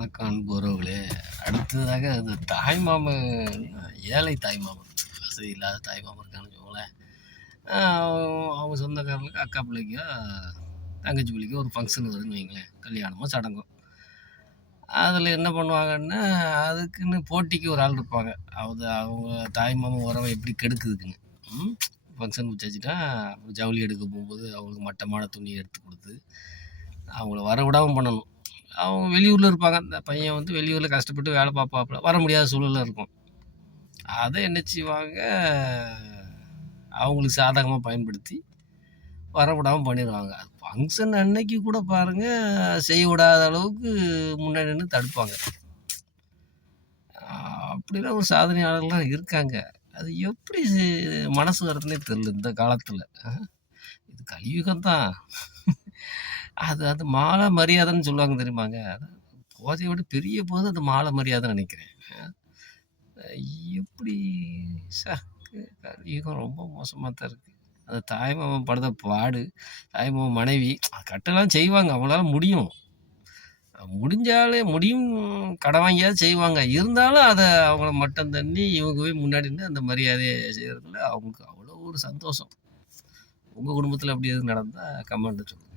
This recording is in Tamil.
வணக்கம் அன்பு உறவுகளே. அடுத்ததாக அது தாய்மாமன், ஏழை தாய்மாமன், வசதி இல்லாத தாய்மாமன் இருக்கான்னு வச்சுக்கோங்களேன். அவங்க சொந்தக்காரங்களுக்கு அக்கா பிள்ளைக்கோ தங்கச்சி பிள்ளைக்கோ ஒரு ஃபங்க்ஷன் வருதுன்னு வைங்களேன், கல்யாணமோ சடங்கோ. அதில் என்ன பண்ணுவாங்கன்னா, அதுக்குன்னு போட்டிக்கு ஒரு ஆள் இருப்பாங்க. அவங்க தாய்மாமன் உறவை எப்படி கெடுக்குதுக்குன்னு. ஃபங்க்ஷன் வச்சுன்னா ஜவுளி எடுக்க போகும்போது அவங்களுக்கு மட்டமான துணி எடுத்து கொடுத்து அவங்கள வர விடாமல் பண்ணணும். அவங்க வெளியூரில் இருப்பாங்க. அந்த பையன் வந்து வெளியூரில் கஷ்டப்பட்டு வேலை பார்ப்பாப்புல, வர முடியாத சூழலில் இருக்கும். அதை என்ன செய்வாங்க, அவங்களுக்கு சாதகமாக பயன்படுத்தி வர விடாமல் பண்ணிடுவாங்க. ஃபங்க்ஷன் அன்னைக்கு கூட பாருங்கள், செய்ய விடாத அளவுக்கு முன்னாடி நின்று தடுப்பாங்க. அப்படிலாம் ஒரு சாதனையாளர்லாம் இருக்காங்க. அது எப்படி மனசு வரதுனே தெரியல இந்த காலத்தில். இது கலியுகம் தான். அது மாலை மரியாதைன்னு சொல்லுவாங்க தெரியுமாங்க. போதையை விட பெரிய போது அது மாலை மரியாதை நினைக்கிறேன். எப்படி கலியுகம் ரொம்ப மோசமாக தான் இருக்குது. அந்த தாய்மாமன் படுத்த பாடு, தாய்மாமன் மனைவி கட்டெல்லாம் செய்வாங்க, அவங்களால முடியும், முடியும், கடன் வாங்கியாவது செய்வாங்க. இருந்தாலும் அதை அவங்கள மட்டம் தண்ணி இவங்க போய் முன்னாடி நின்று அந்த மரியாதையை செய்கிறதுல அவங்களுக்கு அவ்வளோ ஒரு சந்தோஷம். உங்கள் குடும்பத்தில் அப்படி எதுவும் நடந்தால் கமெண்ட் சொல்லுங்கள்.